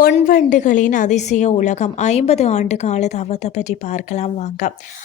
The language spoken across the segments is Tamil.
பொன்வண்டுகளின் அதிசய உலகம் ஐம்பது ஆண்டு கால தவத்தை பற்றி பார்க்கலாம் வாங்க.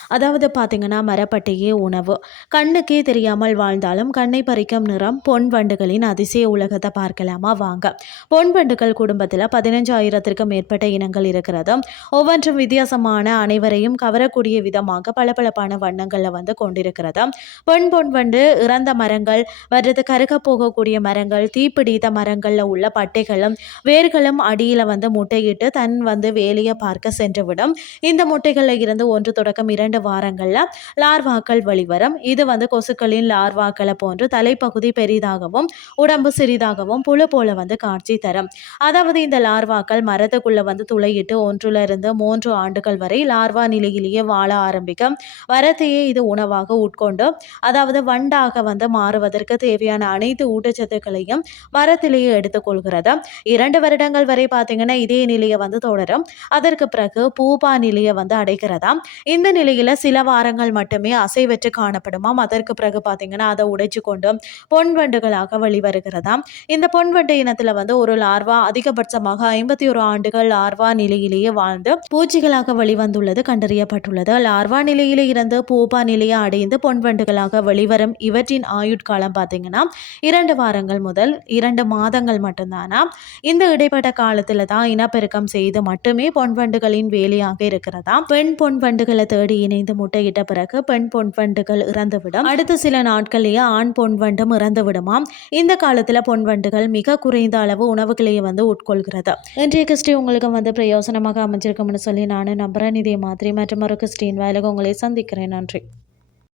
அதாவது பார்த்தீங்கன்னா மரப்பட்டையே உணவு. கண்ணுக்கே தெரியாமல் வாழ்ந்தாலும் கண்ணை பறிக்கும் நிறம் பொன் வண்டுகளின் அதிசய உலகத்தை பார்க்கலாமா வாங்க. பொன் வண்டுகள் குடும்பத்தில் பதினஞ்சாயிரத்திற்கும் மேற்பட்ட இனங்கள் இருக்கிறது. ஒவ்வொன்றும் வித்தியாசமான அனைவரையும் கவரக்கூடிய விதமாக பளபளப்பான வண்ணங்களில் வந்து கொண்டிருக்கிறது. பொன் பொன் வண்டு இறந்த மரங்கள் வர்றது கருக போகக்கூடிய மரங்கள் தீப்பிடித்த மரங்களில் உள்ள பட்டைகளும் வேர்களும் அடியில் வந்து முட்டையிட்டு தன் வந்து வேலையை பார்க்க சென்றுவிடும் இந்த முட்டைகளில் இருந்து ஒன்று தொடக்கம் இரண்டு வாரங்களில் லார்வாக்கள் வெளிவரும். இது வந்து கொசுக்களின் லார்வாக்களை போன்று தலைப்பகுதி பெரிதாகவும் உடம்பு சிறிதாகவும் புழு போல வந்து காட்சி தரும். அதாவது இந்த லார்வாக்கள் மரத்துக்குள்ள வந்து துளையிட்டு ஒன்றுல இருந்து மூன்று ஆண்டுகள் வரை லார்வா நிலையிலேயே வாழ ஆரம்பிக்கும். வரத்தையே இது உணவாக உட்கொண்டு அதாவது வண்டாக வந்து மாறுவதற்கு தேவையான அனைத்து ஊட்டச்சத்துக்களையும் மரத்திலேயே எடுத்துக்கொள்கிறது. இரண்டு வருடங்கள் வரை பார்த்தீங்கன்னா இதே நிலையை வந்து தொடரும். அதற்கு பிறகு பூபா நிலையை வந்து அடைக்கிறதாம் இந்த நிலையில் சில வாரங்கள் மட்டுமே அசைவற்று காணப்படுமாம். அதற்கு பிறகு பார்த்தீங்கன்னா அதை உடைச்சு கொண்டு பொன் வண்டுகளாக வெளிவருகிறதாம். இந்த பொன்வண்டு இனத்தில் வந்து ஒரு லார்வா அதிகபட்சமாக ஐம்பத்தி ஒரு ஆண்டுகள் லார்வா நிலையிலேயே வாழ்ந்து பூச்சிகளாக வெளிவந்துள்ளது கண்டறியப்பட்டுள்ளது. லார்வா நிலையில இருந்து பூபா நிலையை அடைந்து பொன்வண்டுகளாக வெளிவரும் இவற்றின் ஆயுட்காலம் பார்த்தீங்கன்னா இரண்டு வாரங்கள் முதல் இரண்டு மாதங்கள் மட்டும்தானா இந்த இடைப்பட்ட காலத்தில் தான் இனப்பெருக்கம் செய்து மட்டுமே பொன்வண்டுகளின் வேலையாக இருக்கிறதா பெண் பொன்வண்டுகளை தேடி இணைந்து முட்டையிட்ட பிறகு பெண் பொன்வண்டுகள் இறந்துவிடும். அடுத்த சில நாட்களிலேயே ஆண் பொன்வண்டும் இறந்து விடுமாம் இந்த காலத்தில் பொன்வண்டுகள் மிக குறைந்த அளவு உணவுகளையே வந்து உட்கொள்கிறது. இன்றைய கிறிஸ்டி உங்களுக்கு வந்து பிரயோசனமாக அமைஞ்சிருக்கும்னு சொல்லி நானும் நம்புறேன். இதே மாதிரி மற்றும் ஒரு கிறிஸ்டின் வேலைக்கு உங்களை சந்திக்கிறேன். நன்றி.